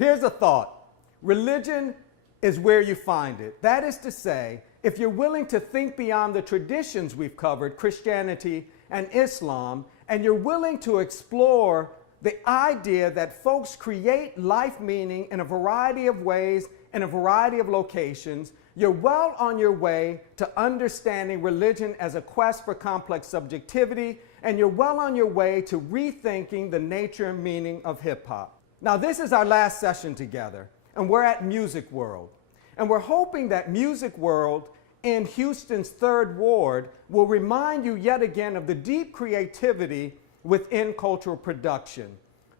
Here's a thought. Religion is where you find it. That is to say, if you're willing to think beyond the traditions we've covered, Christianity and Islam, and you're willing to explore the idea that folks create life meaning in a variety of ways, in a variety of locations, you're well on your way to understanding religion as a quest for complex subjectivity, and you're well on your way to rethinking the nature and meaning of hip-hop. Now, this is our last session together, and we're at Music World. And we're hoping that Music World in Houston's 3rd Ward will remind you yet again of the deep creativity within cultural production.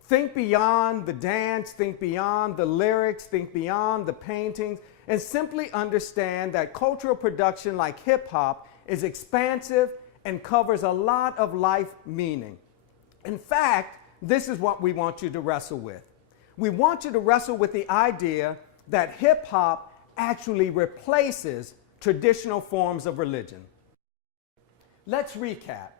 Think beyond the dance, think beyond the lyrics, think beyond the paintings, and simply understand that cultural production like hip-hop is expansive and covers a lot of life meaning. In fact, this is what we want you to wrestle with. We want you to wrestle with the idea that hip-hop actually replaces traditional forms of religion. Let's recap.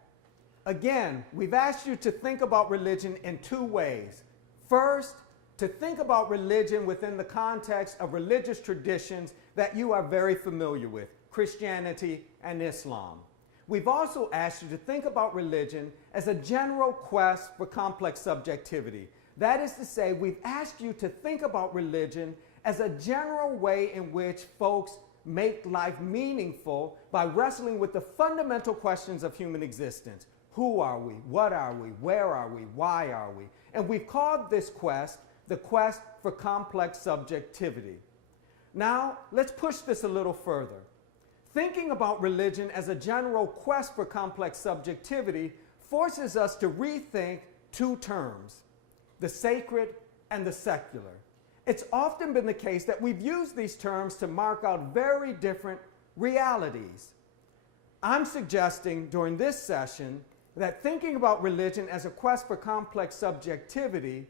Again, we've asked you to think about religion in 2 ways. First, to think about religion within the context of religious traditions that you are very familiar with, Christianity and Islam. We've also asked you to think about religion as a general quest for complex subjectivity. That is to say, we've asked you to think about religion as a general way in which folks make life meaningful by wrestling with the fundamental questions of human existence. Who are we? What are we? Where are we? Why are we? And we've called this quest the quest for complex subjectivity. Now, let's push this a little further. Thinking about religion as a general quest for complex subjectivity forces us to rethink 2 terms, the sacred and the secular. It's often been the case that we've used these terms to mark out very different realities. I'm suggesting during this session that thinking about religion as a quest for complex subjectivity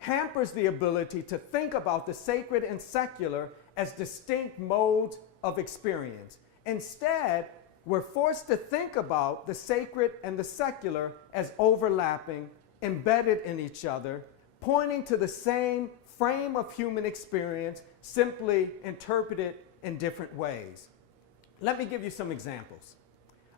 hampers the ability to think about the sacred and secular as distinct modes of experience. Instead, we're forced to think about the sacred and the secular as overlapping, embedded in each other, pointing to the same frame of human experience, simply interpreted in different ways. Let me give you some examples.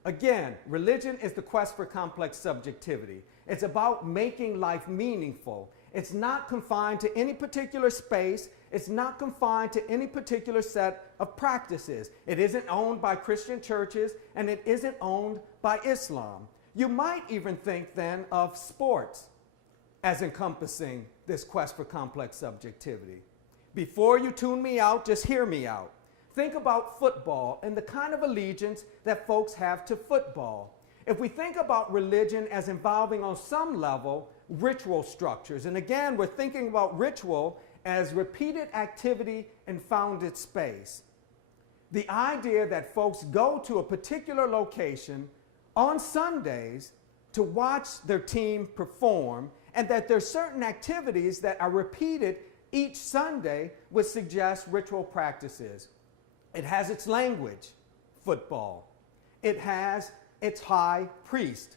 Again, religion is the quest for complex subjectivity. It's about making life meaningful. It's not confined to any particular space. It's not confined to any particular set of practices. It isn't owned by Christian churches, and it isn't owned by Islam. You might even think then of sports as encompassing this quest for complex subjectivity. Before you tune me out, just hear me out. Think about football and the kind of allegiance that folks have to football. If we think about religion as involving on some level ritual structures, and again, we're thinking about ritual as repeated activity in founded space. The idea that folks go to a particular location on Sundays to watch their team perform, and that there are certain activities that are repeated each Sunday would suggest ritual practices. It has its language, football. It has its high priest,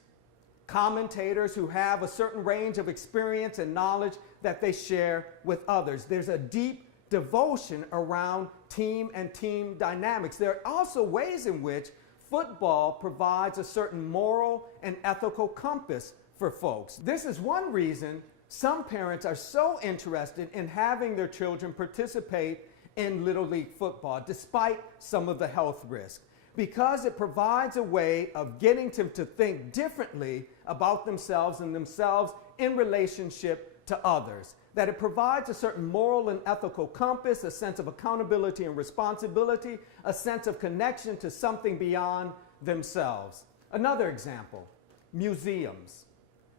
commentators who have a certain range of experience and knowledge that they share with others. There's a deep devotion around team and team dynamics. There are also ways in which football provides a certain moral and ethical compass for folks. This is one reason some parents are so interested in having their children participate in Little League football, despite some of the health risks, because it provides a way of getting them to think differently about themselves and themselves in relationship to others. That it provides a certain moral and ethical compass, a sense of accountability and responsibility, a sense of connection to something beyond themselves. Another example, museums.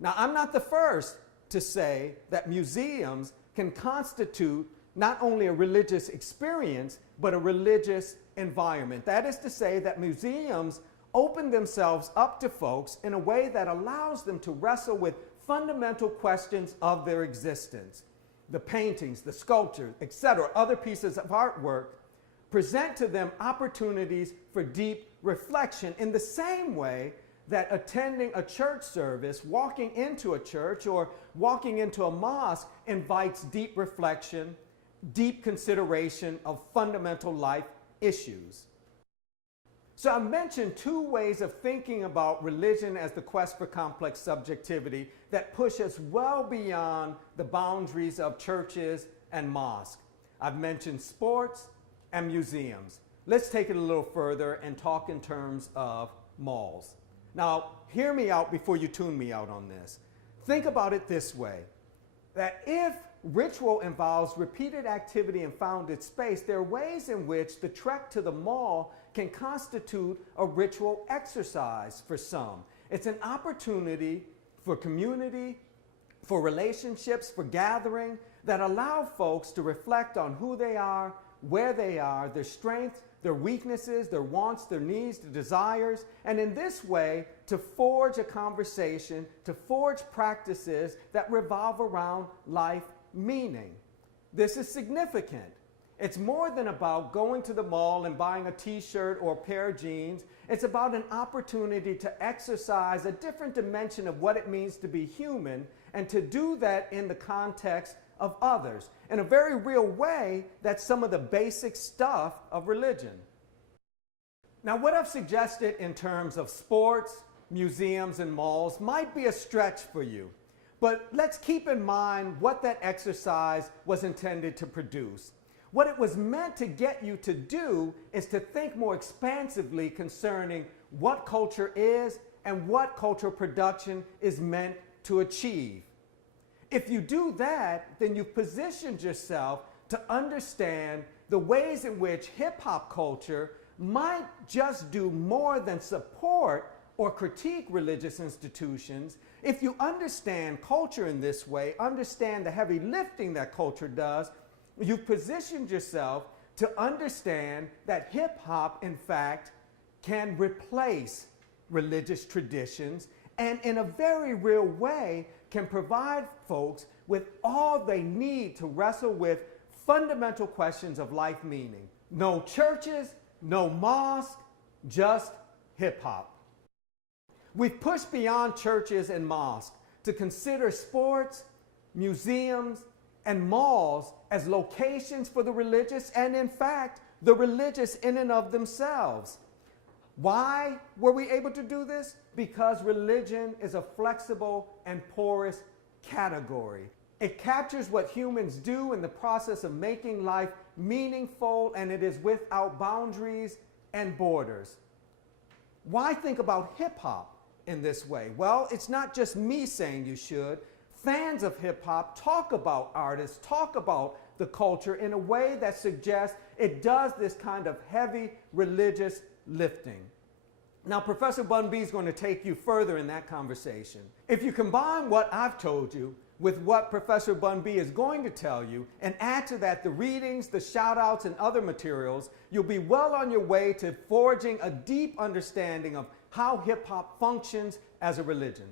Now, I'm not the first to say that museums can constitute not only a religious experience, but a religious environment. That is to say that museums open themselves up to folks in a way that allows them to wrestle with fundamental questions of their existence. The paintings, the sculptures, etc., other pieces of artwork present to them opportunities for deep reflection in the same way that attending a church service, walking into a church, or walking into a mosque invites deep reflection, deep consideration of fundamental life issues. So I mentioned two ways of thinking about religion as the quest for complex subjectivity that push us well beyond the boundaries of churches and mosques. I've mentioned sports and museums. Let's take it a little further and talk in terms of malls. Now, hear me out before you tune me out on this. Think about it this way, that if ritual involves repeated activity and founded space, there are ways in which the trek to the mall can constitute a ritual exercise for some. It's an opportunity for community, for relationships, for gathering that allow folks to reflect on who they are, where they are, their strengths, their weaknesses, their wants, their needs, their desires, and in this way to forge a conversation, to forge practices that revolve around life meaning. This is significant. It's more than about going to the mall and buying a t-shirt or a pair of jeans. It's about an opportunity to exercise a different dimension of what it means to be human, and to do that in the context of others. In a very real way, that's some of the basic stuff of religion. Now, what I've suggested in terms of sports, museums, and malls might be a stretch for you, but let's keep in mind what that exercise was intended to produce. What it was meant to get you to do is to think more expansively concerning what culture is and what cultural production is meant to achieve. If you do that, then you've positioned yourself to understand the ways in which hip-hop culture might just do more than support or critique religious institutions. If you understand culture in this way, understand the heavy lifting that culture does, you've positioned yourself to understand that hip-hop, in fact, can replace religious traditions and in a very real way can provide folks with all they need to wrestle with fundamental questions of life meaning. No churches, no mosque, just hip-hop. We've pushed beyond churches and mosques to consider sports, museums, and malls as locations for the religious, and in fact, the religious in and of themselves. Why were we able to do this? Because religion is a flexible and porous category. It captures what humans do in the process of making life meaningful, and it is without boundaries and borders. Why think about hip-hop in this way? Well, it's not just me saying you should. Fans of hip-hop talk about artists, talk about the culture in a way that suggests it does this kind of heavy religious lifting. Now, Professor Bunby is going to take you further in that conversation. If you combine what I've told you with what Professor Bunby is going to tell you, and add to that the readings, the shout-outs, and other materials, you'll be well on your way to forging a deep understanding of how hip-hop functions as a religion.